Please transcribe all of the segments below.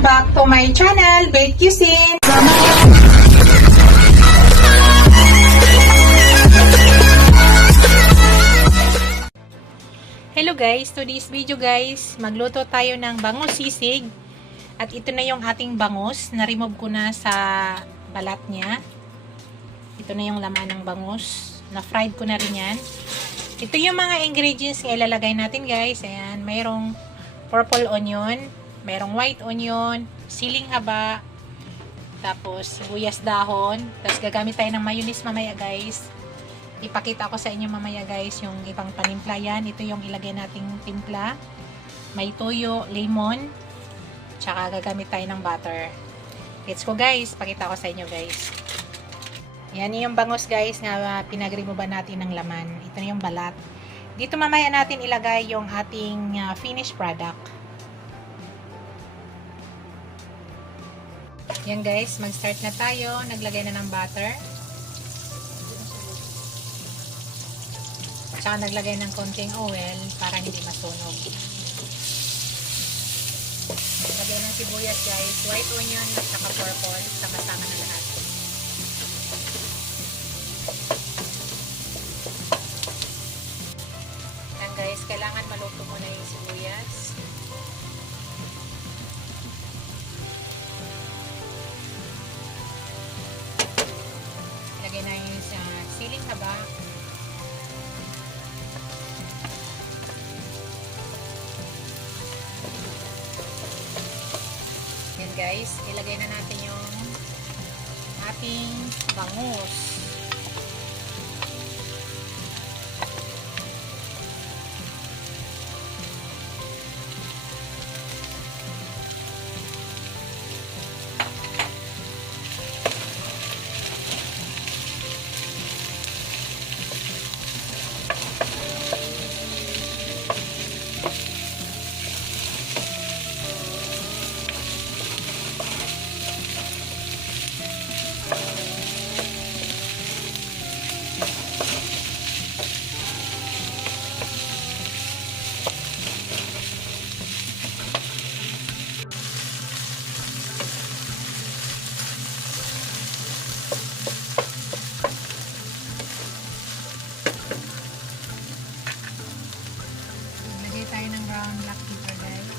Welcome back to my channel, Bake Cuisine. Hello guys, today's video guys, magluto tayo ng bangus sisig. At ito na yung ating bangus, na-remove ko na sa balat niya. Ito na yung laman ng bangus, na-fried ko na rin yan. Ito yung mga ingredients na ilalagay natin guys. Ayan, mayroong purple onion, mayroong white onion, siling haba, tapos sibuyas dahon. Tapos gagamit tayo ng mayonnaise mamaya guys. Ipakita ko sa inyo mamaya guys yung ibang panimpla yan. Ito yung ilagay nating timpla. May toyo, lemon, tsaka gagamit tayo ng butter. Let's go guys, pakita ko sa inyo guys. Yan yung bangus guys na pinag-remove natin ng laman. Ito na yung balat. Dito mamaya natin ilagay yung ating finished product. Yan guys, mag-start na tayo. Naglagay na ng butter. Tsaka naglagay ng konting oil para hindi masunog. Naglagay ng sibuyas guys, white onion at saka purple. Sama-sama na lahat. Yan guys, kailangan maluto muna yung sibuyas. Lagay na yung siling haba. Yan guys, ilagay na natin yung ating bangus. Tayo ng brown black pepper guys.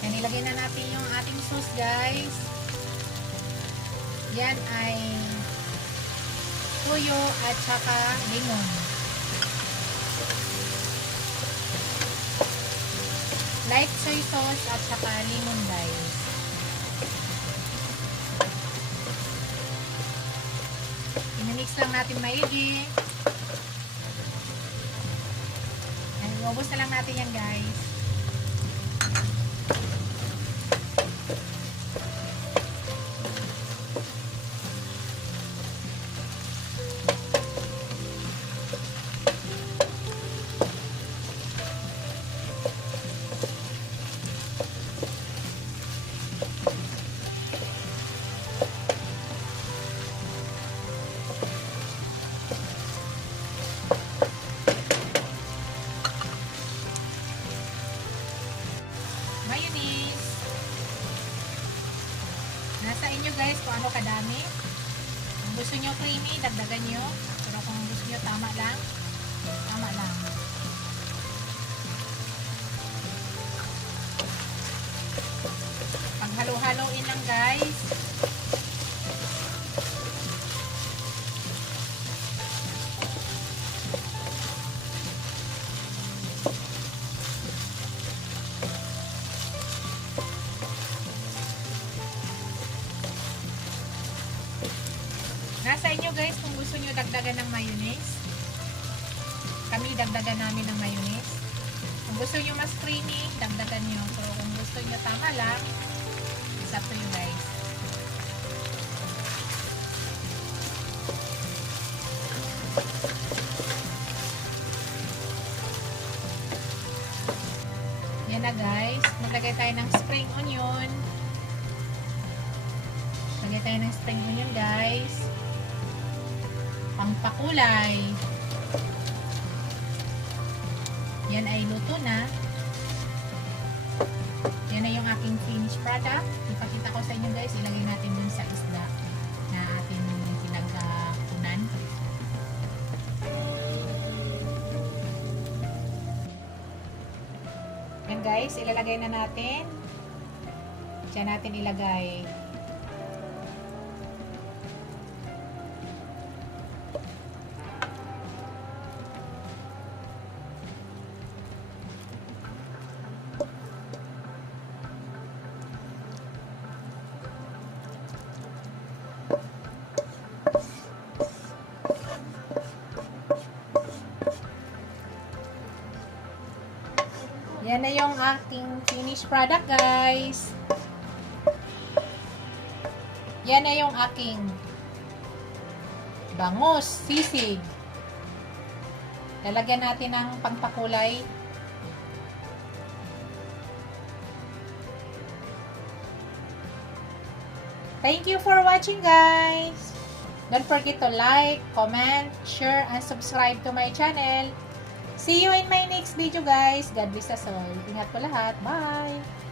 Yan, ilagay na natin yung ating sauce guys. Yan ay tuyo at saka lemon. Light soy sauce at saka lemon guys. Inamix lang natin maigi. Ubos na lang natin yan guys. Mayonnaise. Nasa inyo guys kung ano kadami. Kung gusto nyo creamy, dagdagan nyo. Pero kung gusto nyo tama lang, tama lang. Paghalo-haloin lang guys. Nasa inyo guys kung gusto nyo dagdagan ng mayonnaise. Kami dagdagan namin ng mayonnaise. Kung gusto nyo mas creamy, dagdagan nyo. Pero kung gusto nyo tama lang, it's up to you guys. muna guys. Maglagay tayo ng spring onion. Maglagay tayo ng spring onion guys. Pampakulay. Yan ay luto na. Yan na yung aking finished product. Ipakita ko sa inyo guys. Ilagay natin dun sa isda na ating pinagkunan. Yan guys, ilalagay na natin. Diyan natin ilagay. Yan na yung ating finished product, guys. Yan na yung aking bangus sisig. Lalagyan natin ng pangpakulay. Thank you for watching, guys. Don't forget to like, comment, share, and subscribe to my channel. See you in my next video guys. God bless us all. Ingat po lahat. Bye!